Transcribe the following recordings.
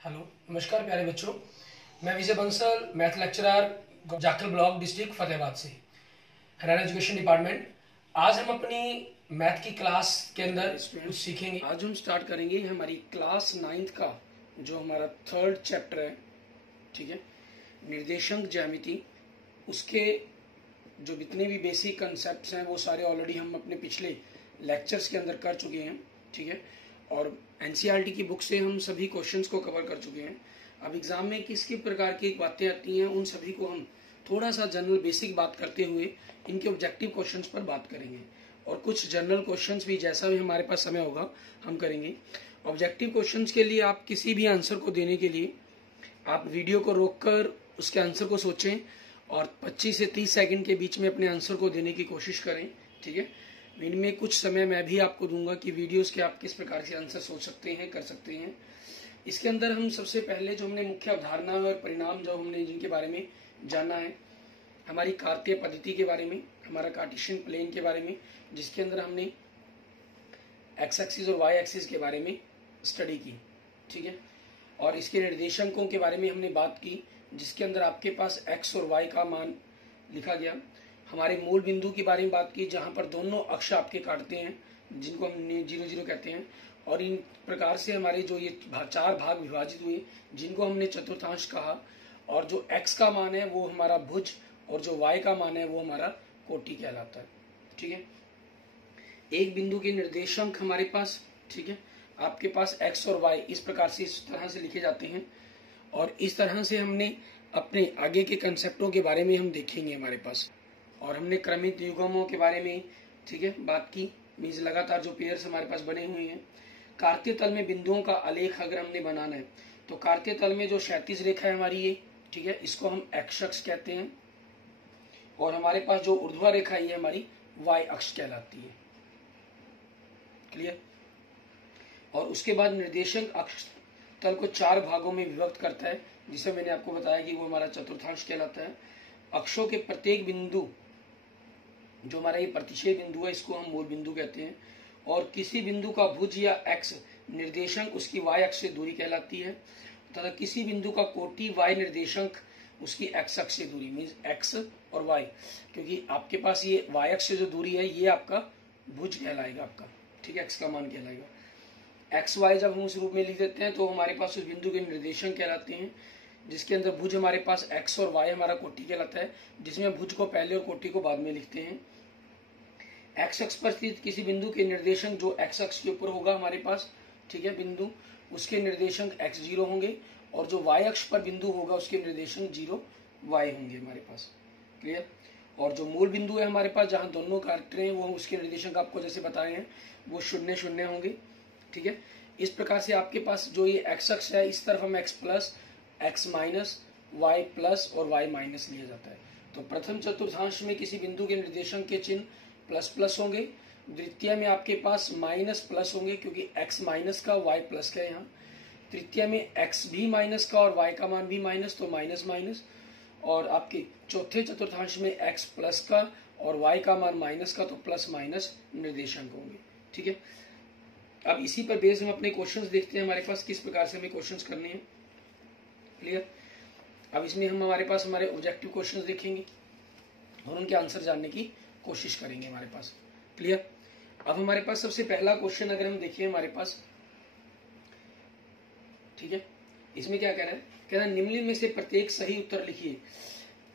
Hello, नमस्कार प्यारे बच्चों। मैं Vijay Bansal, math lecturer, Jakhal block, district Fatehabad से, हरियाणा एजुकेशन डिपार्टमेंट। आज हम अपनी मैथ की क्लास के अंदर कुछ सीखेंगे। आज हम स्टार्ट करेंगे हमारी क्लास 9th का जो हमारा 3rd चैप्टर है, ठीक है, निर्देशांक ज्यामिति। उसके जो जितने भी बेसिक कंसेप्ट्स हैं वो सारे ऑलरेडी हम अपने पिछले लेक्चर्स के अंदर कर चुके हैं, ठीक है। और एनसीईआरटी की बुक से हम सभी क्वेश्चंस को कवर कर चुके हैं। अब एग्जाम में किस किस प्रकार की बातें आती हैं उन सभी को हम थोड़ा सा जनरल बेसिक बात करते हुए इनके ऑब्जेक्टिव क्वेश्चंस पर बात करेंगे, और कुछ जनरल क्वेश्चंस भी जैसा भी हमारे पास समय होगा हम करेंगे। ऑब्जेक्टिव क्वेश्चंस के लिए आप किसी भी आंसर को देने के लिए आप वीडियो को रोककर उसके आंसर को सोचें और 25 से 30 सेकंड के बीच में अपने आंसर को देने की कोशिश करें, ठीक है। इनमें कुछ समय मैं भी आपको दूंगा कि वीडियोस के आप किस प्रकार से आंसर सोच सकते हैं, कर सकते हैं। इसके अंदर हम सबसे पहले जो हमने मुख्य अवधारणा और परिणाम जो हमने जिनके बारे में जाना है, हमारी कार्तीय पद्धति के बारे में, हमारा कार्टेशियन प्लेन के बारे में, जिसके अंदर हमने एक्स एक्सिस और वाई एक्सिस के बारे में स्टडी की, ठीक है। और इसके निर्देशांकों के बारे में हमने बात की, जिसके अंदर आपके पास एक्स और वाई का मान लिखा गया। हमारे मूल बिंदु के बारे में बात की, जहां पर दोनों अक्ष आपके काटते हैं, जिनको हम 0 0 कहते हैं। और इन प्रकार से हमारे जो ये 4 भाग विभाजित हुए, जिनको हमने चतुर्थांश कहा। और जो x का मान है वो हमारा भुज, और जो y का मान है वो हमारा कोटि कहलाता है, ठीक है। एक बिंदु के निर्देशांक हमारे पास, ठीक है, आपके पास x और y इस प्रकार से इस तरह से लिखे जाते हैं। और इस तरह से हमने अपने आगे के कंसेप्टों के बारे में हम देखेंगे हमारे पास। और हमने क्रमित युग्मों के बारे में, ठीक है, बात की। मीन्स लगातार जो पेयर्स हमारे पास बने हुए हैं। कार्तीय तल में बिंदुओं का आलेख अगर हमने बनाना है तो कार्तीय तल में जो क्षैतिज रेखा है हमारी ये, ठीक है, इसको हम एक्स अक्ष कहते हैं। और हमारे पास जो ऊर्ध्वा रेखा ये हमारी वाई अक्ष कहलाती है, क्लियर। और उसके बाद निर्देशांक अक्ष तल को 4 भागों में विभक्त करता है, जिसे मैंने आपको बताया कि वो हमारा चतुर्थांश कहलाता है। अक्षों के प्रत्येक बिंदु, जो हमारा ये प्रतिच्छेद बिंदु है, इसको हम मूल बिंदु कहते हैं। और किसी बिंदु का भुज या एक्स निर्देशांक उसकी वाई अक्ष से दूरी कहलाती है, तथा किसी बिंदु का कोटि वाई निर्देशांक उसकी एक्स अक्ष से दूरी, मीन्स एक्स और वाई, क्योंकि आपके पास ये वाई अक्ष से जो दूरी है ये आपका भुज कहलाएगा आपका, ठीक है, एक्स का मान कहलाएगा। एक्स वाई जब हम उस रूप में लिख देते हैं तो हमारे पास उस बिंदु के निर्देशांक कहलाते हैं, जिसके अंदर भुज हमारे पास एक्स और वाई हमारा कोटि कहलाता है, जिसमें भुज को पहले और कोटि को बाद में लिखते हैं। एक्स अक्ष पर स्थित किसी बिंदु के निर्देशांक जो एक्स अक्ष के ऊपर होगा हमारे पास, ठीक है, बिंदु, उसके निर्देशांक x0 होंगे। और जो y अक्ष पर बिंदु होगा उसके निर्देशांक 0y होंगे हमारे पास, क्लियर। और जो मूल बिंदु है हमारे पास जहां दोनों काट रहे हैं वो उसके निर्देशांक आपको जैसे बताए हैं वो 0 0 होंगे, ठीक है। इस प्रकार से आपके पास जो ये x अक्ष है इस तरफ हम x plus, x minus, y plus और y माइनस लिया जाता है। तो प्रथम चतुर्थांश में किसी बिंदु के निर्देशांक के चिन्ह प्लस प्लस होंगे, द्वितीय में आपके पास माइनस प्लस होंगे क्योंकि x माइनस का y प्लस का यहाँ, तृतीय में x भी माइनस का और y का मान भी माइनस, तो माइनस माइनस। और आपके चौथे चतुर्थांश में x प्लस का और y का मान माइनस का, तो प्लस माइनस निर्देशांक होंगे, ठीक है। अब इसी पर बेस हम अपने क्वेश्चंस देखते हैं हमारे पास किस प्रकार से हमें क्वेश्चंस करने हैं, क्लियर। अब इसमें हम हमारे पास हमारे ऑब्जेक्टिव क्वेश्चंस देखेंगे और उनके आंसर जानने की कोशिश करेंगे हमारे पास, क्लियर। अब हमारे पास सबसे पहला क्वेश्चन अगर हम देखिए हमारे पास, ठीक है, इसमें क्या कह रहा है, कह रहा है निम्नलिखित में से प्रत्येक सही उत्तर लिखिए।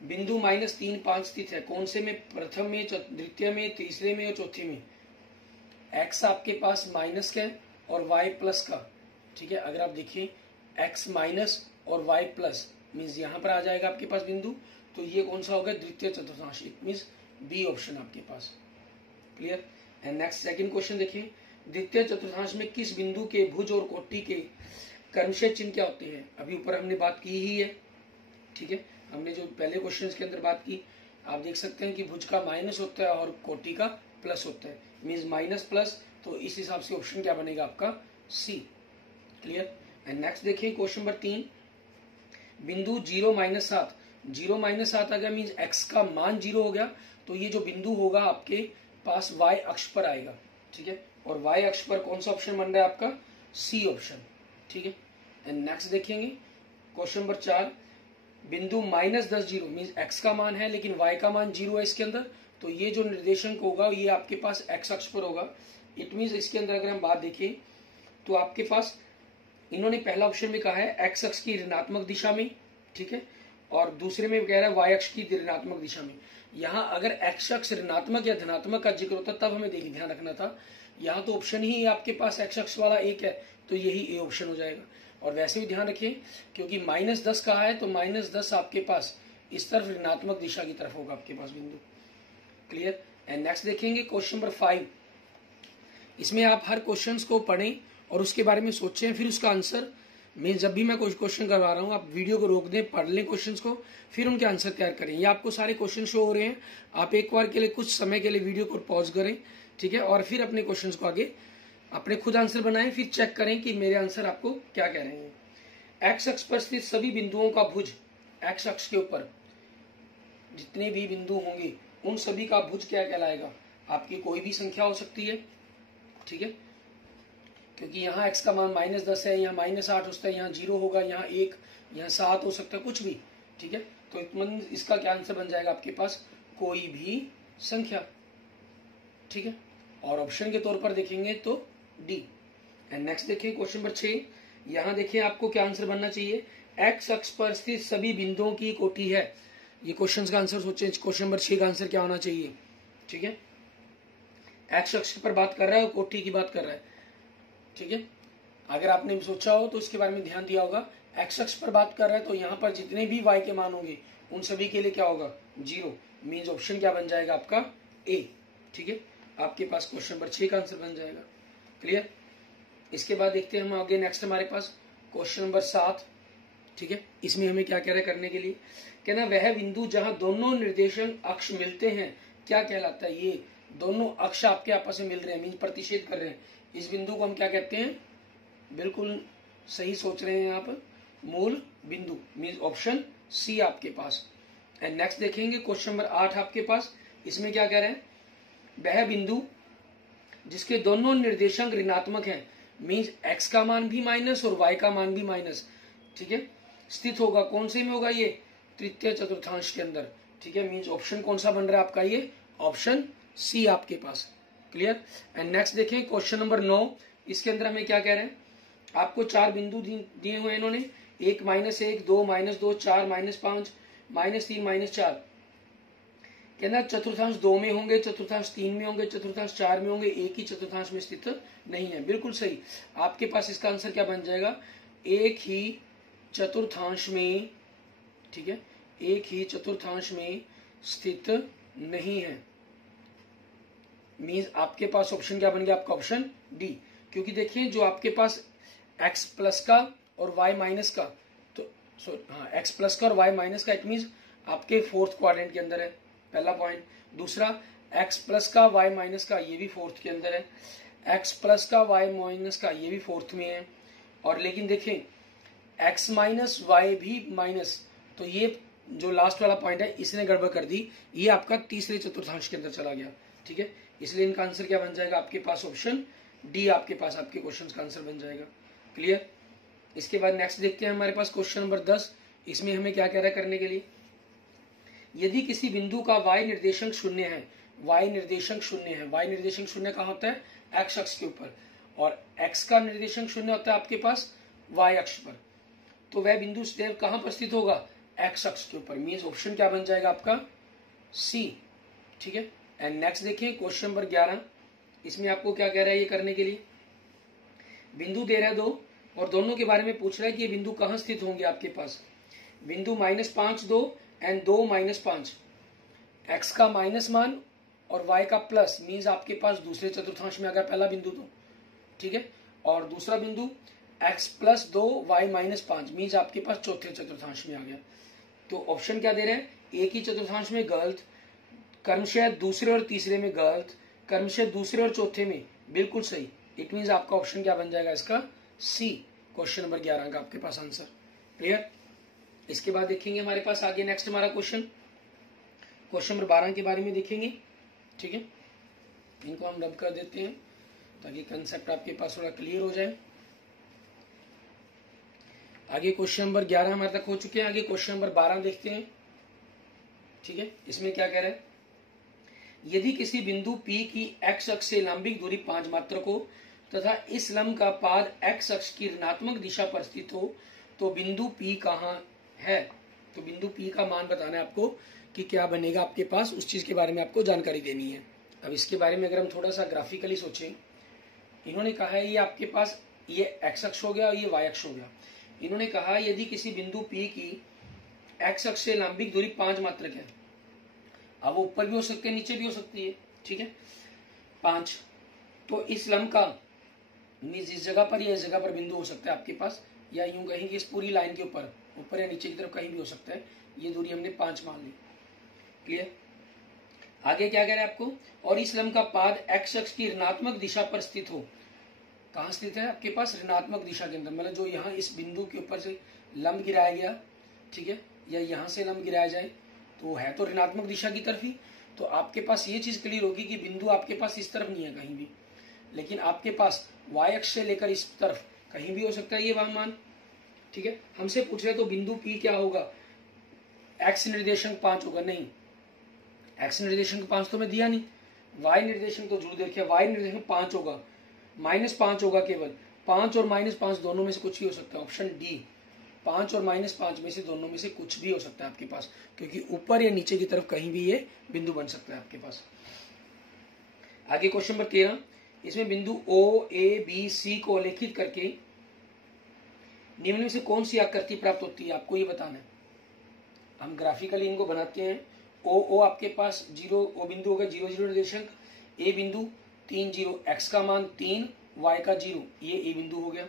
बिंदु -3 5 स्थित है, कौन से में, प्रथम में, द्वितीय में, तीसरे में और चौथे में। एक्स आपके पास माइनस का और वाई प्लस का, ठीक है। अगर आप देखिए एक्स माइनस और वाई प्लस मीन्स यहाँ पर आ जाएगा आपके पास बिंदु, तो ये कौन सा होगा, द्वितीय चतुर्थांश, इट मीन्स बी ऑप्शन आपके पास, clear. And next second question देखिए, द्वितीय चतुर्थांश में किस बिंदु के भुज और कोटि के कर्मशः चिन्ह क्या होते हैं। अभी ऊपर हमने बात की ही है, ठीक है, हमने जो पहले क्वेश्चन के अंदर बात की, आप देख सकते हैं कि भुज का माइनस होता है और कोटि का प्लस होता है, मीन्स माइनस प्लस, तो इस हिसाब से ऑप्शन क्या बनेगा आपका, सी, क्लियर। एंड नेक्स्ट देखिए क्वेश्चन नंबर 3, बिंदु 0 -7, 0 -7 आ गया, मीन्स एक्स का मान 0 हो गया, तो ये जो बिंदु होगा आपके पास y अक्ष पर आएगा, ठीक है। और y अक्ष पर कौन सा ऑप्शन बन रहा है आपका, सी ऑप्शन, ठीक है। एंड नेक्स्ट देखेंगे क्वेश्चन नंबर 4, बिंदु -10 जीरो मीन्स एक्स का मान है लेकिन वाई का मान 0 है इसके अंदर, तो ये जो निर्देशांक होगा ये आपके पास एक्स अक्ष पर होगा। इट मीन्स इसके अंदर अगर हम बात देखें तो आपके पास इन्होंने पहला ऑप्शन में कहा है एक्स अक्ष की ऋणात्मक दिशा में, ठीक है, और दूसरे में कह रहा है वाई अक्ष की ऋणात्मक दिशा में। यहाँ अगर एक्स अक्ष ऋणात्मक या धनात्मक का जिक्र होता तब हमें ध्यान रखना था। यहाँ तो ऑप्शन ही आपके पास एक्स अक्ष वाला एक है, तो यही ए ऑप्शन हो जाएगा। और वैसे भी ध्यान रखिए क्योंकि -10 कहा है तो -10 आपके पास इस तरफ ऋणात्मक दिशा की तरफ होगा आपके पास बिंदु। क्लियर। एंड नेक्स्ट देखेंगे क्वेश्चन नंबर 5। इसमें आप हर क्वेश्चन को पढ़ें और उसके बारे में सोचें, फिर उसका आंसर मैं जब भी मैं कोई क्वेश्चन करवा रहा हूँ आप वीडियो को रोक दें, पढ़ लें क्वेश्चंस को, फिर उनके आंसर तैयार करें। ये आपको सारे क्वेश्चन शो हो रहे हैं, आप एक बार के लिए कुछ समय के लिए वीडियो को पॉज करें, ठीक है, और फिर अपने क्वेश्चंस को आगे अपने खुद आंसर बनाएं, फिर चेक करें कि मेरे आंसर आपको क्या कह रहे हैं। एक्स अक्ष पर स्थित सभी बिंदुओं का भुज, एक्स अक्ष के ऊपर जितने भी बिंदु होंगे उन सभी का भुज क्या कहलाएगा? आपकी कोई भी संख्या हो सकती है, ठीक है, क्योंकि यहाँ x का मान -10 है, यहाँ -8 हो सकता है, यहाँ 0 होगा, यहाँ 1, यहाँ 7 हो सकता है, कुछ भी, ठीक है। तो इसका क्या आंसर बन जाएगा आपके पास? कोई भी संख्या, ठीक है। और ऑप्शन के तौर पर देखेंगे तो डी। एंड नेक्स्ट देखिए क्वेश्चन नंबर 6। यहाँ देखिए आपको क्या आंसर बनना चाहिए? एक्स अक्ष पर स्थित सभी बिंदुओं की कोटि है। ये क्वेश्चन का आंसर सोचें, क्वेश्चन नंबर 6 का आंसर क्या होना चाहिए, ठीक है। एक्स अक्ष पर बात कर रहा है और कोटि की बात कर रहा है, ठीक है। अगर आपने सोचा हो तो इसके बारे में ध्यान दिया होगा। एक्स अक्ष पर बात कर रहा है तो यहाँ पर जितने भी y के मान होंगे उन सभी के लिए क्या होगा? 0। मीन्स ऑप्शन क्या बन जाएगा आपका? ए, ठीक है। आपके पास क्वेश्चन नंबर 6 का आंसर बन जाएगा। क्लियर। इसके बाद देखते हैं हम आगे। नेक्स्ट हमारे पास क्वेश्चन नंबर 7, ठीक है। इसमें हमें क्या कह रहा है करने के लिए? कहना वह बिंदु जहां दोनों निर्देशांक अक्ष मिलते हैं क्या कहलाता है? ये दोनों अक्ष आपके आपस में मिल रहे हैं, मीन्स प्रतिच्छेद कर रहे हैं, इस बिंदु को हम क्या कहते हैं? बिल्कुल सही सोच रहे हैं आप, मूल बिंदु, मीन्स ऑप्शन सी आपके पास। एंड नेक्स्ट देखेंगे क्वेश्चन नंबर 8 आपके पास। इसमें क्या कह रहे हैं? वह बिंदु जिसके दोनों निर्देशांक ऋणात्मक हैं, मीन्स एक्स का मान भी माइनस और वाई का मान भी माइनस, ठीक है, स्थित होगा। कौन से में होगा? ये तृतीय चतुर्थांश के अंदर, ठीक है। मीन्स ऑप्शन कौन सा बन रहा है आपका? ये ऑप्शन सी आपके पास। क्लियर। एंड नेक्स्ट देखें क्वेश्चन नंबर 9। इसके अंदर हमें क्या कह रहे हैं? आपको 4 बिंदु दिए हुए हैं इन्होंने, 1 -1 2 -2 4 -5 -3 -4। कहना चतुर्थांश 2 में होंगे, चतुर्थांश 3 में होंगे, चतुर्थांश 4 में होंगे, एक ही चतुर्थांश में स्थित नहीं है। बिल्कुल सही। आपके पास इसका आंसर क्या बन जाएगा? एक ही चतुर्थांश में, ठीक है, एक ही चतुर्थांश में स्थित नहीं है। मीन्स आपके पास ऑप्शन क्या बन गया आपका? Option D. क्योंकि देखिए जो आपके पास x प्लस का और y माइनस का, तो हाँ, x प्लस का और y माइनस का, इट मीन्स आपके फोर्थ क्वाड्रेंट के अंदर है, पहला पॉइंट। दूसरा x प्लस का y माइनस का, ये भी फोर्थ के अंदर है। x प्लस का y माइनस का, ये भी फोर्थ में है। और लेकिन देखें x माइनस y भी माइनस, तो ये जो लास्ट वाला पॉइंट है इसने गड़बड़ कर दी, ये आपका तीसरे चतुर्थांश के अंदर चला गया, ठीक है। इसलिए इनका आंसर क्या बन जाएगा आपके पास? ऑप्शन डी आपके पास आपके क्वेश्चन का आंसर बन जाएगा। क्लियर। इसके बाद नेक्स्ट देखते हैं हमारे पास क्वेश्चन नंबर 10। इसमें हमें क्या कह रहा है करने के लिए? यदि किसी बिंदु का y निर्देशांक 0 है, y निर्देशांक 0 है, y निर्देशांक 0 कहाँ होता है? x अक्ष के ऊपर, और x का निर्देशांक 0 होता है आपके पास y अक्ष पर, तो वह बिंदु सदैव कहाँ पर स्थित होगा? x अक्ष के ऊपर। मीन्स ऑप्शन क्या बन जाएगा आपका? सी, ठीक है। एंड नेक्स्ट देखिए क्वेश्चन नंबर 11। इसमें आपको क्या कह रहा है ये करने के लिए? बिंदु दे रहा है 2 और दोनों के बारे में पूछ रहा है कि ये बिंदु कहाँ स्थित होंगे आपके पास। बिंदु -5 2 एंड 2 -5, x का माइनस मान और y का प्लस, मीन्स आपके पास दूसरे चतुर्थांश में आ गया पहला बिंदु, तो ठीक है। और दूसरा बिंदु x प्लस 2 y -5, मीन्स आपके पास चौथे चतुर्थांश में आ गया। तो ऑप्शन क्या दे रहे हैं? एक ही चतुर्थांश में गलत, क्रमशः दूसरे और तीसरे में गलत, क्रमशः दूसरे और चौथे में बिल्कुल सही। इट मीन्स आपका ऑप्शन क्या बन जाएगा इसका? सी, क्वेश्चन नंबर 11 का आपके पास आंसर। क्लियर। इसके बाद देखेंगे हमारे पास आगे नेक्स्ट हमारा क्वेश्चन नंबर 12 के बारे में देखेंगे, ठीक है। इनको हम रब कर देते हैं ताकि कंसेप्ट आपके पास थोड़ा क्लियर हो जाए। आगे क्वेश्चन नंबर 11 हमारे तक हो चुके हैं। आगे क्वेश्चन नंबर 12 देखते हैं। ठीक है, इसमें क्या कह रहा है, यदि किसी बिंदु P की x अक्ष से लंबिक दूरी 5 मात्रक हो तथा इस लंब का पाद x अक्ष की ऋणात्मक दिशा पर स्थित हो तो बिंदु P कहाँ है। तो बिंदु P का मान बताना है आपको कि क्या बनेगा आपके पास, उस चीज के बारे में आपको जानकारी देनी है। अब इसके बारे में अगर हम थोड़ा सा ग्राफिकली सोचें, इन्होंने कहा है ये आपके पास ये x अक्ष हो गया और ये y अक्ष हो गया। इन्होंने कहा यदि किसी बिंदु P की x अक्ष से लंबिक दूरी 5 मात्रक है, अब वो ऊपर भी हो सकते हैं नीचे भी हो सकती है, ठीक है, 5, तो इस लंब का इस जगह पर या इस जगह पर बिंदु हो सकता है आपके पास, या यूं कहेंगे इस पूरी लाइन के ऊपर या नीचे की तरफ कहीं भी हो सकता है। ये दूरी हमने 5 मान ली। क्लियर। आगे क्या कह रहे हैं आपको, और इस लंब का पाद x अक्ष की ऋणात्मक दिशा पर स्थित हो। कहाँ स्थित है आपके पास, ऋणात्मक दिशा के अंदर, मतलब जो यहाँ इस बिंदु के ऊपर से लंब गिराया गया, ठीक है, या यहाँ से लंब गिराया जाए तो है तो ऋणात्मक दिशा की तरफ ही। तो आपके पास ये चीज क्लियर होगी कि बिंदु आपके पास इस तरफ नहीं है कहीं भी, लेकिन आपके पास y अक्ष से लेकर इस तरफ कहीं भी हो सकता है ये मान। ठीक है, हमसे पूछ रहे तो बिंदु P क्या होगा, x निर्देशांक 5 होगा। नहीं, x निर्देशांक 5 तो मैं दिया नहीं, y निर्देशांक तो जरूर देखिए, y निर्देशांक 5 होगा, -5 होगा केवल। 5 और -5 दोनों में से कुछ ही हो सकता है, ऑप्शन डी, 5 और -5 में से दोनों में से कुछ भी हो सकता है आपके पास, क्योंकि ऊपर या नीचे की तरफ कहीं भी ये बिंदु बन सकता है आपके पास। आगे क्वेश्चन नंबर 13, इसमें बिंदु O, A, B, C को आलेखित करके निम्न में से कौन सी आकृति प्राप्त होती है, आपको ये बताना है। हम ग्राफिकली इनको बनाते हैं। O आपके पास 0, O बिंदु होगा 0 0 निर्देशांक, A बिंदु 3 0, x का मान 3, y का 0, ये A बिंदु हो गया।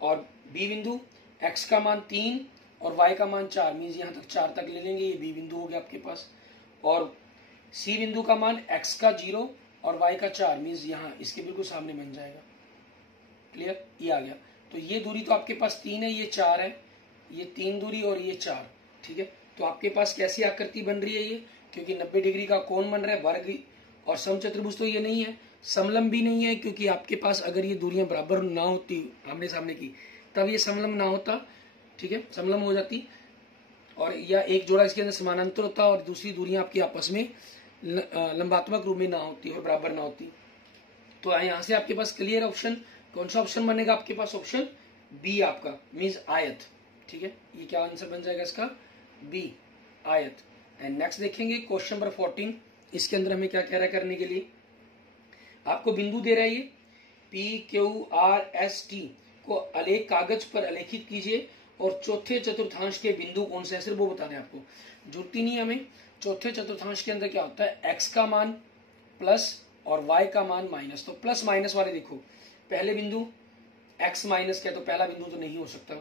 और B बिंदु x का मान 3 और y का मान 4, मीन्स यहाँ तक 4 तक ले लेंगे, ये B बिंदु हो गया आपके पास। और C बिंदु का मान x का 0 और y का 4, मीन्स यहाँ इसके बिल्कुल सामने बन जाएगा। क्लियर, ये आ गया। तो ये दूरी तो आपके पास 3 है, ये 4 है, ये 3 दूरी और ये 4। ठीक है, तो आपके पास कैसी आकृति बन रही है ये, क्योंकि 90 डिग्री का कोण बन रहा है, वर्ग और समचतुर्भुज तो ये नहीं है, समलंब भी नहीं है, क्योंकि आपके पास अगर ये दूरियां बराबर ना होती आमने सामने की तब ये समलंब ना होता। ठीक है, समलंब हो जाती, और या एक जोड़ा इसके अंदर समानांतर होता और दूसरी दूरियां आपकी आपस में लंबात्मक रूप में ना होती और बराबर ना होती। तो यहाँ से आपके पास क्लियर ऑप्शन, कौन सा ऑप्शन बनेगा आपके पास, ऑप्शन बी आपका, मीन्स आयत। ठीक है, ये क्या आंसर बन जाएगा इसका, बी, आयत। एंड नेक्स्ट देखेंगे क्वेश्चन नंबर 14, इसके अंदर हमें क्या कह रहा है करने के लिए, आपको बिंदु दे रहा है ये PQRST को आलेख कागज पर आलेखित कीजिए और चौथे चतुर्थांश के बिंदु कौन से हैं, सिर्फ वो बताने आपको, जरूरत ही नहीं है हमें। चौथे चतुर्थांश के अंदर क्या होता है, x का मान प्लस और y का मान माइनस। तो प्लस माइनस वाले देखो, पहले बिंदु x माइनस क्या, तो पहला बिंदु तो नहीं हो सकता,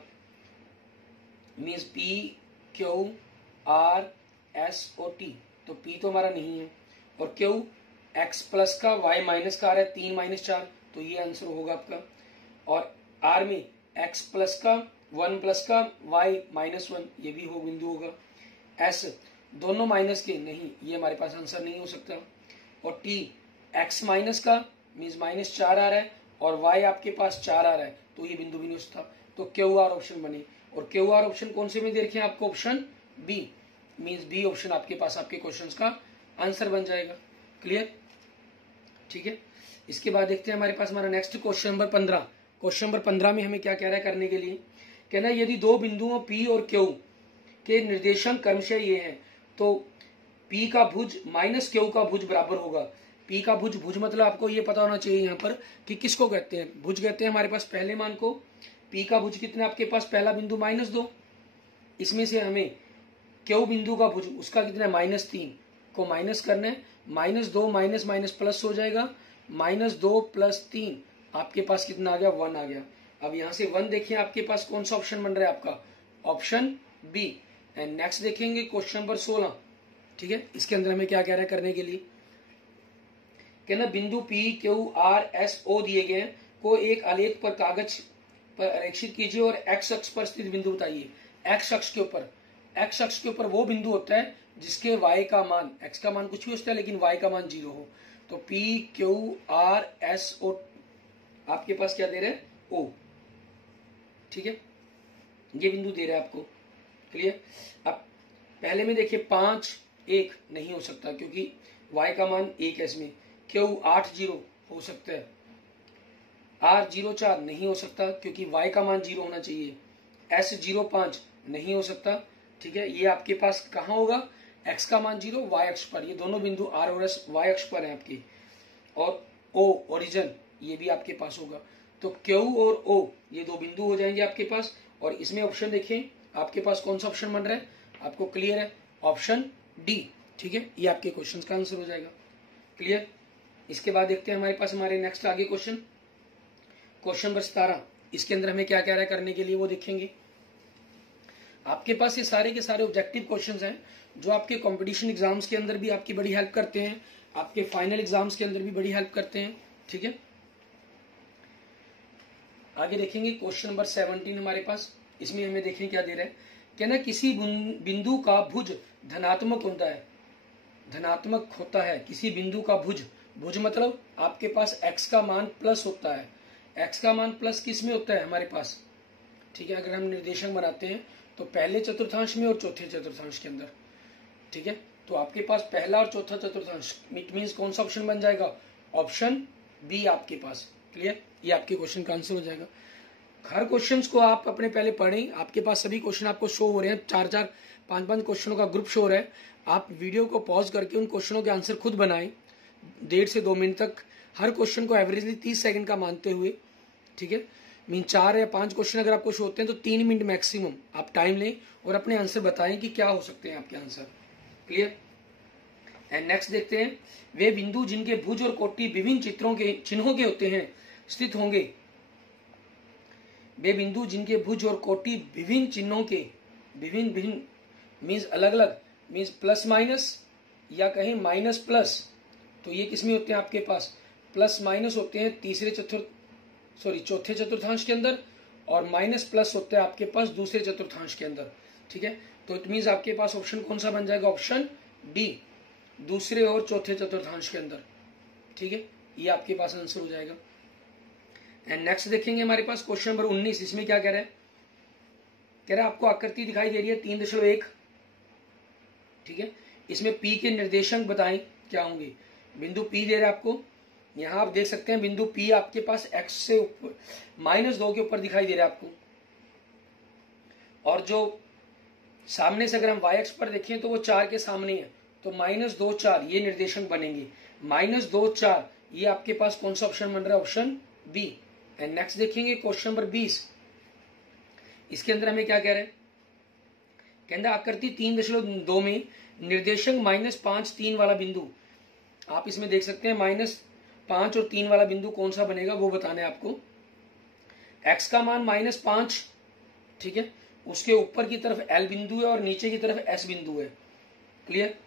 मीन्स PQRST, तो P तो हमारा नहीं है, और Q x प्लस का y माइनस का आ रहा है 3 - 4, तो ये आंसर होगा आपका। और R में x प्लस का 1 प्लस का y -1, ये भी हो बिंदु होगा। S दोनों माइनस के, नहीं, ये हमारे पास आंसर नहीं हो सकता। और T x माइनस का मीन्स -4 आ रहा है और y आपके पास 4 आ रहा है, तो ये बिंदु भी नहीं हो सकता। तो QR ऑप्शन बने, और QR ऑप्शन कौन से में दे रखे हैं आपको, option B, means B option आपके पास आपके क्वेश्चंस का आंसर बन जाएगा। क्लियर, ठीक है। इसके बाद देखते हैं हमारे पास हमारा next question number 15। Question number 15 में हमें क्या कह रहा है करने के लिए, कहना है यदि दो बिंदुओं P और Q के निर्देशांक क्रमशः ये हैं तो P का भुज माइनस Q का भुज बराबर होगा। P का भुज, भुज मतलब आपको ये पता होना चाहिए यहाँ पर कि किसको कहते हैं, भुज कहते हैं हमारे पास पहले मान को। P का भुज कितना आपके पास, पहला बिंदु -2, इसमें से हमें Q बिंदु का भुज उसका कितना है -3 को माइनस करना है, -2 माइनस माइनस प्लस हो जाएगा, -2 + 3 आपके पास कितना आ गया, 1 आ गया। अब यहाँ से 1 देखिए आपके पास कौन सा ऑप्शन बन रहा है आपका, ऑप्शन बी। एंड नेक्स्ट देखेंगे क्वेश्चन नंबर 16। ठीक है, इसके अंदर हमें क्या कह रहा है करने के लिए, कहना बिंदु P Q R S O दिए गए हैं को एक आलेख पर कागज पर आरेखित कीजिए और x अक्ष पर स्थित बिंदु बताइए। x अक्ष के ऊपर वो बिंदु होता है जिसके y का मान, x का मान कुछ भी होता है लेकिन y का मान 0 हो। तो P Q R S O आपके पास क्या दे रहे हैं, O। ठीक है, ये बिंदु दे रहा है आपको। क्लियर। अब पहले में देखिए 5 1 नहीं हो सकता क्योंकि y का मान 1 है इसमें। Q 8 0 हो सकता है। R 0 4 नहीं हो सकता क्योंकि y का मान 0 होना चाहिए। S 0 5 नहीं हो सकता। ठीक है, ये आपके पास कहाँ होगा, x का मान 0 y अक्ष पर, ये दोनों बिंदु R और S y अक्ष पर है आपके। और O ओरिजिन ये भी आपके पास होगा। तो Q और O ये दो बिंदु हो जाएंगे आपके पास। और इसमें ऑप्शन देखें आपके पास कौन सा ऑप्शन बन रहा है, आपको क्लियर है, ऑप्शन डी। ठीक है, ये आपके क्वेश्चन का आंसर हो जाएगा। क्लियर। इसके बाद देखते हैं हमारे पास हमारे नेक्स्ट आगे क्वेश्चन नंबर 17। इसके अंदर हमें क्या कह रहा है करने के लिए वो देखेंगे। आपके पास ये सारे के सारे ऑब्जेक्टिव क्वेश्चंस हैं जो आपके कंपटीशन एग्जाम्स के अंदर भी आपकी बड़ी हेल्प करते हैं, आपके फाइनल एग्जाम्स के अंदर भी बड़ी हेल्प करते हैं। ठीक है, आगे देखेंगे क्वेश्चन नंबर 17 हमारे पास। इसमें हमें देखें क्या दे रहा है, कहना किसी बिंदु का भुज धनात्मक होता है, धनात्मक होता है किसी बिंदु का भुज। भुज मतलब आपके पास x का मान प्लस होता है। x का मान प्लस किस में होता है हमारे पास। ठीक है, अगर हम निर्देशक बनाते हैं तो पहले चतुर्थांश में और चौथे चतुर्थांश के अंदर। ठीक है, तो आपके पास पहला और चौथा चतुर्थांश, इट मीन्स कौन सा ऑप्शन बन जाएगा, ऑप्शन बी आपके पास। क्लियर, ये आपके क्वेश्चन का आंसर हो जाएगा। हर क्वेश्चंस को आप अपने पहले पढ़ें, आपके पास सभी क्वेश्चन आपको शो हो रहे हैं, 4-4 5-5 क्वेश्चनों का ग्रुप शो हो रहा है। आप वीडियो को पॉज करके उन क्वेश्चनों के आंसर खुद बनाएं 1.5 से 2 मिनट तक, हर क्वेश्चन को एवरेजली 30 सेकंड का मानते हुए। ठीक है, मीन 4 या 5 क्वेश्चन अगर आपको शो होते हैं तो 3 मिनट मैक्सिमम आप टाइम लें और अपने आंसर बताएं कि क्या हो सकते हैं आपके आंसर। क्लियर। एंड नेक्स्ट देखते हैं, वे बिंदु जिनके भुज और कोटि विभिन्न चिन्हों के होते हैं स्थित होंगे। वे बिंदु जिनके भुज और कोटि विभिन्न चिन्हों के, विभिन्न मीन्स अलग अलग, मीन्स प्लस माइनस या कहें माइनस प्लस, तो ये किसमें होते हैं आपके पास, प्लस माइनस होते हैं चौथे चतुर्थांश के अंदर, और माइनस प्लस होते हैं आपके पास दूसरे चतुर्थांश के अंदर। ठीक है, तो इट मीन्स आपके पास ऑप्शन कौन सा बन जाएगा, ऑप्शन डी, दूसरे और चौथे चतुर्थांश के अंदर। ठीक है, ये आपके पास आंसर हो जाएगा। एंड नेक्स्ट देखेंगे हमारे पास क्वेश्चन नंबर 19। इसमें क्या कह रहा है, कह रहा है आपको आकृति दिखाई दे रही है 3.1। ठीक है, इसमें P के निर्देशांक बताएं क्या होंगे। बिंदु P दे रहा है आपको, यहां आप देख सकते हैं बिंदु P आपके पास x से ऊपर -2 के ऊपर दिखाई दे रहा है आपको। और जो सामने से अगर हम y अक्ष पर देखें तो वो 4 के सामने है, तो -2 4 ये निर्देशांक बनेंगे। -2 4 ये आपके पास कौन सा ऑप्शन बन रहा है, ऑप्शन बी। एंड नेक्स्ट देखेंगे क्वेश्चन नंबर 20। इसके अंदर हमें क्या कह रहे हैं, कहना आकृति 3.2 में निर्देशांक -5 3 वाला बिंदु, आप इसमें देख सकते हैं -5 और 3 वाला बिंदु कौन सा बनेगा वो बताना है आपको। x का मान -5, ठीक है, उसके ऊपर की तरफ L बिंदु है और नीचे की तरफ S बिंदु है। क्लियर।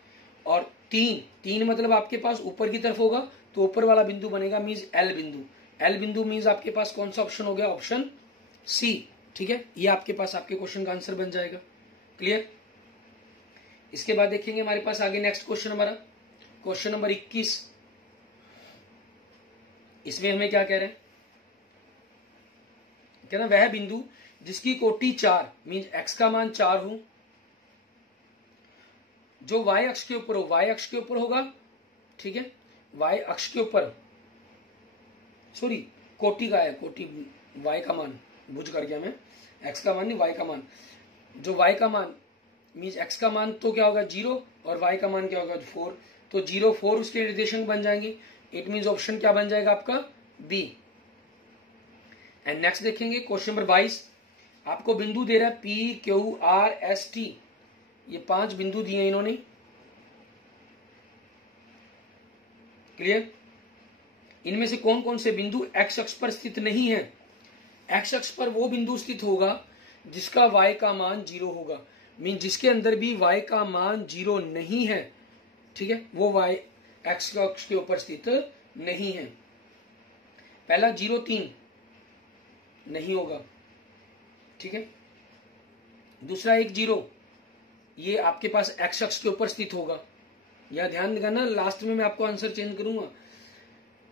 और 3 मतलब आपके पास ऊपर की तरफ होगा तो ऊपर वाला बिंदु बनेगा मीन्स L बिंदु। L बिंदु मीन्स आपके पास कौन सा ऑप्शन हो गया, ऑप्शन सी। ठीक है, ये आपके पास आपके क्वेश्चन का आंसर बन जाएगा। क्लियर। इसके बाद देखेंगे हमारे पास आगे नेक्स्ट क्वेश्चन हमारा क्वेश्चन नंबर 21। इसमें हमें क्या कह रहे हैं, कहना वह बिंदु जिसकी कोटि 4 मीन्स x का मान 4 हो, जो y अक्ष के ऊपर हो, y अक्ष के ऊपर होगा। ठीक है, y अक्ष के ऊपर, सॉरी कोटि का है, कोटि y का मान भुज कर गया मैं, x का मान नहीं y का मान। जो y का मान मीन्स x का मान तो क्या होगा 0 और y का मान क्या होगा 4, तो 0 4 उसके निर्देशांक बन जाएंगे। इट मीन्स ऑप्शन क्या बन जाएगा आपका बी। एंड नेक्स्ट देखेंगे क्वेश्चन नंबर 22। आपको बिंदु दे रहा है P Q R S T, ये 5 बिंदु दिए इन्होंने। क्लियर। इनमें से कौन कौन से बिंदु x अक्ष पर स्थित नहीं है। x अक्ष पर वो बिंदु स्थित होगा जिसका y का मान 0 होगा, मीन जिसके अंदर भी y का मान 0 नहीं है। ठीक है, वो y x अक्ष के ऊपर स्थित नहीं है। पहला 0 3 नहीं होगा। ठीक है, दूसरा 1 0 ये आपके पास x अक्ष के ऊपर स्थित होगा। यह ध्यान देना, लास्ट में मैं आपको आंसर चेंज करूंगा।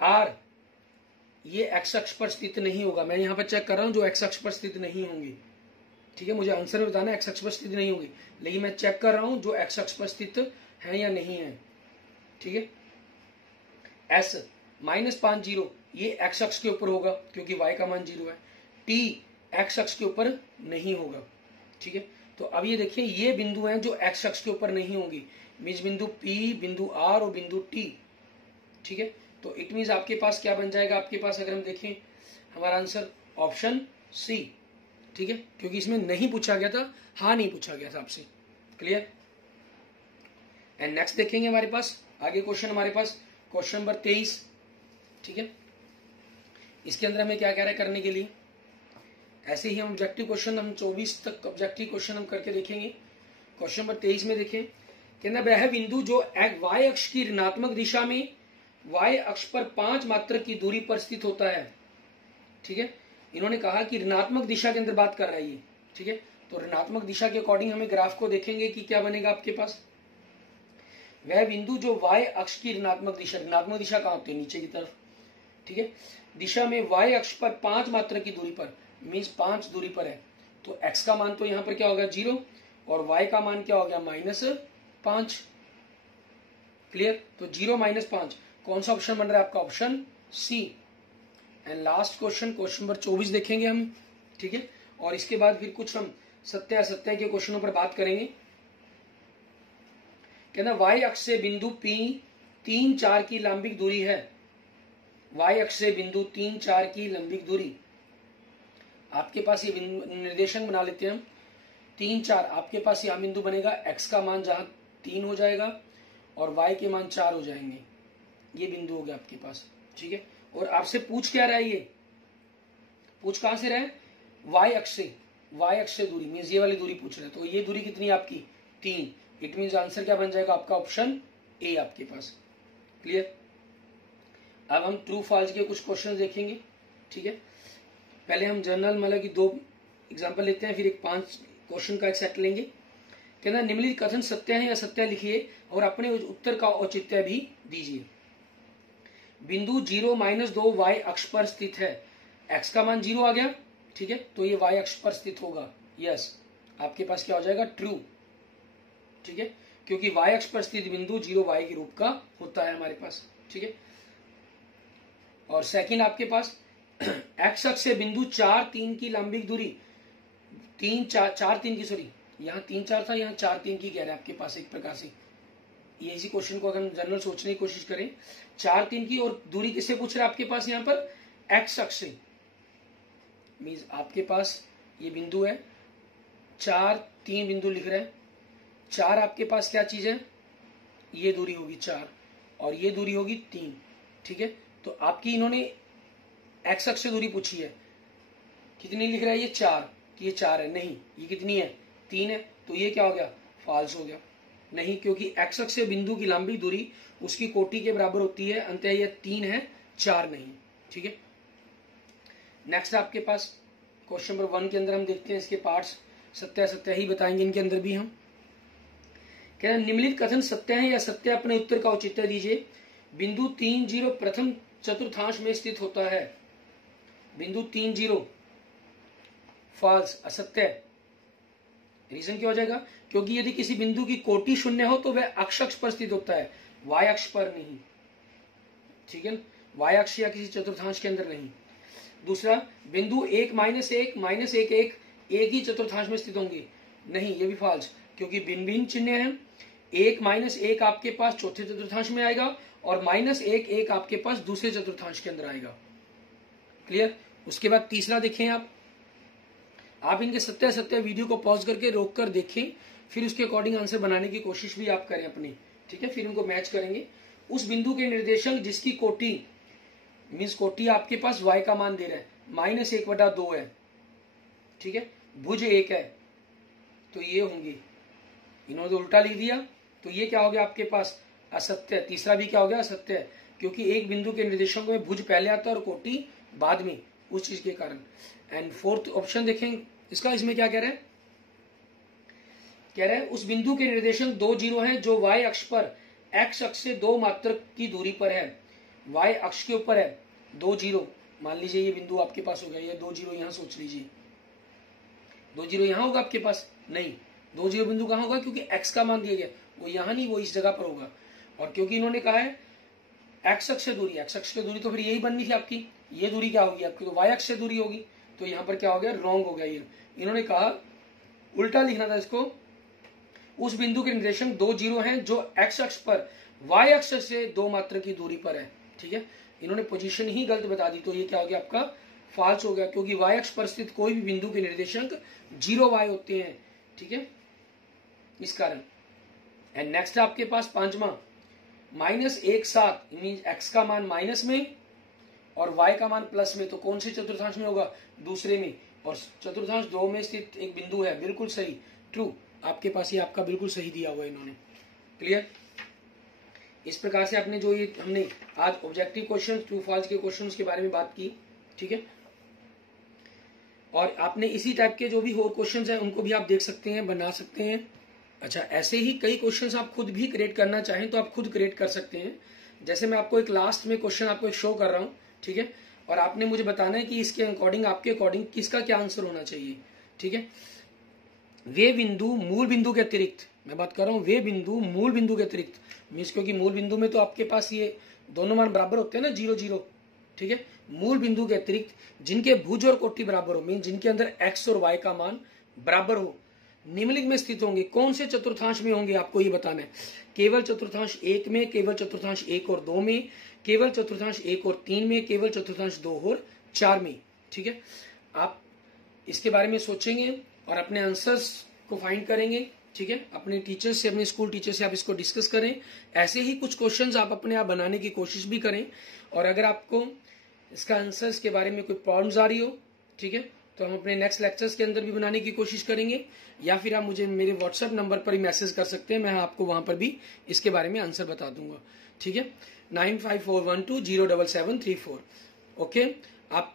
R ये x अक्ष पर स्थित नहीं होगा, मैं यहां पर चेक कर रहा हूं जो x अक्ष पर स्थित नहीं होंगे। ठीक है, मुझे आंसर में बताना एक्स अक्ष पर स्थित नहीं होगी, लेकिन मैं चेक कर रहा हूं जो एक्स अक्ष पर स्थित है या नहीं है। ठीक है, एस -50 ये एक्स अक्ष के ऊपर होगा क्योंकि y का मान 0 है। टी एक्स अक्ष के ऊपर नहीं होगा। ठीक है, तो अब ये देखिए ये बिंदु हैं जो एक्स अक्ष के ऊपर नहीं होंगी, मीन्स बिंदु P, बिंदु R और बिंदु T। ठीक है, तो इट मीन्स आपके पास क्या बन जाएगा, आपके पास अगर हम देखें हमारा आंसर ऑप्शन सी। ठीक है, क्योंकि इसमें नहीं पूछा गया था, हाँ नहीं पूछा गया था आपसे। क्लियर। एंड नेक्स्ट देखेंगे हमारे पास आगे क्वेश्चन, हमारे पास क्वेश्चन नंबर 23। ठीक है, इसके अंदर हमें क्या कह रहा है करने के लिए, ऐसे ही हम ऑब्जेक्टिव क्वेश्चन, हम 24 तक ऑब्जेक्टिव क्वेश्चन हम करके देखेंगे। क्वेश्चन नंबर 23 में देखें, कहना वह बिंदु जो y अक्ष की ऋणात्मक दिशा में y अक्ष पर 5 मात्रक की दूरी पर स्थित होता है। ठीक है, इन्होंने कहा कि ऋणात्मक दिशा के अंदर बात कर रहा है ये। ठीक है, तो ऋणात्मक दिशा के अकॉर्डिंग हमें ग्राफ को देखेंगे कि क्या बनेगा आपके पास। वह बिंदु जो y अक्ष की ऋणात्मक दिशा कहाँ होती है, नीचे की तरफ। ठीक है, दिशा में y अक्ष पर 5 मात्रक की दूरी पर, मीन्स 5 दूरी पर है, तो x का मान तो यहाँ पर क्या होगा 0 और y का मान क्या हो गया -5। क्लियर, तो 0 -5 कौन सा ऑप्शन बन रहा है आपका, option C. And last question, question number 24 देखेंगे हम। ठीक है, और इसके बाद फिर कुछ हम सत्य असत्य के क्वेश्चनों पर बात करेंगे। कहना y अक्ष से बिंदु P 3, 4 की लंबिक दूरी है। y अक्ष से बिंदु 3, 4 की लंबिक दूरी, आपके पास ये निर्देशांक बना लेते हैं हम। 3, 4 आपके पास यहां बिंदु बनेगा, x का मान जहां 3 हो जाएगा और y के मान 4 हो जाएंगे, ये बिंदु हो गया आपके पास। ठीक है, और आपसे पूछ क्या रहा है, ये पूछ कहां से रहा है, y अक्ष से दूरी, मीन्स ये वाली दूरी पूछ रहे हैं। तो ये दूरी कितनी है आपकी 3, इट मीन्स आंसर क्या बन जाएगा आपका ऑप्शन ए आपके पास। क्लियर। अब हम ट्रू फॉल्स के कुछ क्वेश्चन देखेंगे। ठीक है, पहले हम जनरल मतलब कि 2 एग्जाम्पल लेते हैं, फिर एक 5 क्वेश्चन का एक सेट लेंगे। कहना निम्नलिखित कथन सत्य है या सत्य लिखिए और अपने उत्तर का औचित्य भी दीजिए। बिंदु 0 -2 y अक्ष पर स्थित है, x का मान 0 आ गया। ठीक है, तो ये y अक्ष पर स्थित होगा, यस आपके पास क्या हो जाएगा ट्रू। ठीक है, क्योंकि y अक्ष पर स्थित बिंदु 0 y के रूप का होता है हमारे पास। ठीक है, और सेकंड आपके पास x अक्ष से बिंदु 4, 3 की लंबिक दूरी, 3, 4, 3 की, सॉरी यहाँ 3, 4 था, यहाँ 4, 3 की कह रहे हैं आपके पास एक प्रकार से। ये इसी क्वेश्चन को अगर हम जनरल सोचने की कोशिश करें, 4, 3 की, और दूरी किससे पूछ रहा है आपके पास यहाँ पर x अक्ष से, मीन्स आपके पास ये बिंदु है 4, 3 बिंदु लिख रहे हैं। 4 आपके पास क्या चीज है, ये दूरी होगी 4 और ये दूरी होगी 3। ठीक है, तो आपकी इन्होंने x अक्ष से दूरी पूछी है, कितनी लिख रहा है ये 4, कि ये 4 है, नहीं ये कितनी है 3 है, तो ये क्या हो गया फॉल्स हो गया। नहीं, क्योंकि x अक्ष से बिंदु की लंबी दूरी उसकी कोटि के बराबर होती है, अंततः ये 3 है 4 नहीं। ठीक है, नेक्स्ट आपके पास क्वेश्चन नंबर 1 के अंदर हम देखते हैं इसके पार्ट्स, सत्य असत्य ही बताएंगे इनके अंदर भी हम। क्या निम्नलिखित कथन सत्य है या सत्य, अपने उत्तर का औचित्य दीजिए। बिंदु 3, 0 प्रथम चतुर्थांश में स्थित होता है। बिंदु 3, 0 फॉल्स, असत्य। रीजन क्या हो जाएगा, क्योंकि यदि किसी बिंदु की कोटि 0 हो तो वह अक्ष पर स्थित होता है, y अक्ष पर नहीं। ठीक है, y अक्ष या किसी चतुर्थांश के अंदर नहीं। दूसरा, बिंदु 1, -1, -1, 1 एक ही चतुर्थांश में स्थित होंगे, नहीं ये भी फॉल्स, क्योंकि भिन्न भिन्न चिन्ह है। 1, -1 आपके पास चौथे चतुर्थांश में आएगा और -1, 1 आपके पास दूसरे चतुर्थांश के अंदर आएगा। क्लियर। उसके बाद तीसरा देखें आप इनके सत्य असत्य वीडियो को पॉज करके रोक कर देखें, फिर उसके अकॉर्डिंग आंसर बनाने की कोशिश भी आप करें अपनी। ठीक है, फिर इनको मैच करेंगे। उस बिंदु के निर्देशांक जिसकी कोटि, मीन्स कोटि आपके पास y का मान दे रहा है, -1/2 है। ठीक है, भुज 1 है, तो ये होंगे, इन्होंने तो उल्टा लिख दिया, तो ये क्या हो गया आपके पास असत्य। तीसरा भी क्या हो गया असत्य, क्योंकि एक बिंदु के निर्देशांक में भुज पहले आता है और कोटि बाद में, उस चीज के कारण। एंड फोर्थ ऑप्शन देखें इसका, इसमें क्या कह रहा है, कह रहा है उस बिंदु के निर्देशांक 2, 0 हैं जो y अक्ष पर x अक्ष से 2 मात्रक की दूरी पर है। y अक्ष के ऊपर है 2, 0, मान लीजिए ये बिंदु आपके पास हो गया, ये 2, 0 यहां सोच लीजिए। 2 जीरो यहाँ होगा आपके पास? नहीं, 2 जीरो बिंदु कहाँ होगा? क्योंकि x का मान दिया गया, वो यहाँ नहीं, वो इस जगह पर होगा। और क्योंकि इन्होंने कहा है x अक्ष से दूरी, x अक्ष से दूरी तो फिर यही बननी थी आपकी, ये दूरी क्या होगी आपकी? तो y अक्ष से दूरी होगी। तो यहाँ पर क्या हो गया? रॉन्ग हो गया। ये इन्होंने कहा उल्टा लिखना था इसको, उस बिंदु के निर्देशांक 2 जीरो हैं जो x अक्ष पर y अक्ष से 2 मात्र की दूरी पर है। ठीक है, इन्होंने पोजीशन ही गलत बता दी, तो ये क्या हो गया आपका? फॉल्स हो गया, क्योंकि y अक्ष पर स्थित कोई भी बिंदु के निर्देशांक 0y होते हैं। ठीक है, इस कारण। एंड नेक्स्ट आपके पास पांचवा, -1 मीन x का मान माइनस में और y का मान प्लस में, तो कौन से चतुर्थांश में होगा? दूसरे में। और चतुर्थांश 2 में स्थित एक बिंदु है, बिल्कुल सही, ट्रू। आपके पास ये आपका बिल्कुल सही दिया हुआ है इन्होंने। क्लियर? इस प्रकार से आपने जो ये हमने आज ऑब्जेक्टिव क्वेश्चन, ट्रू फॉल्स के क्वेश्चंस के बारे में बात की। ठीक है, और आपने इसी टाइप के जो भी और क्वेश्चंस हैं उनको भी आप देख सकते हैं, बना सकते हैं। अच्छा, ऐसे ही कई क्वेश्चंस आप खुद भी क्रिएट करना चाहें तो आप खुद क्रिएट कर सकते हैं। जैसे मैं आपको एक लास्ट में क्वेश्चन आपको एक शो कर रहा हूं, ठीक है, और आपने मुझे बताना है कि इसके अकॉर्डिंग, आपके अकॉर्डिंग किसका क्या आंसर होना चाहिए। ठीक है, वे बिंदु मूल बिंदु के अतिरिक्त, मैं बात कर रहा हूं वे बिंदु मूल बिंदु के अतिरिक्त, मीन्स क्योंकि मूल बिंदु में तो आपके पास ये दोनों मान बराबर होते हैं ना, 0 0। ठीक है, मूल बिंदु के अतिरिक्त जिनके भुज और कोटि बराबर हो, मीन जिनके अंदर x और y का मान बराबर हो, निम्नलिखित में स्थित होंगे। कौन से चतुर्थांश में होंगे आपको ये बताना है। केवल चतुर्थांश 1 में, केवल चतुर्थांश 1 और 2 में, केवल चतुर्थांश 1 और 3 में, केवल चतुर्थांश 2 और 4 में। ठीक है, आप इसके बारे में सोचेंगे और अपने आंसर्स को फाइंड करेंगे। ठीक है, अपने टीचर से, अपने स्कूल टीचर से आप इसको डिस्कस करें। ऐसे ही कुछ क्वेश्चंस आप अपने आप बनाने की कोशिश भी करें। और अगर आपको इसका आंसर्स के बारे में कोई प्रॉब्लम्स आ रही हो, ठीक है, तो हम अपने नेक्स्ट लेक्चर्स के अंदर भी बनाने की कोशिश करेंगे, या फिर आप मुझे मेरे व्हाट्सएप नंबर पर ही मैसेज कर सकते हैं, मैं आपको वहां पर भी इसके बारे में आंसर बता दूंगा। ठीक है, 9541207734। ओके, आप,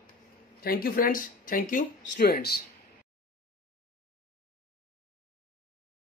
thank you friends, thank you students.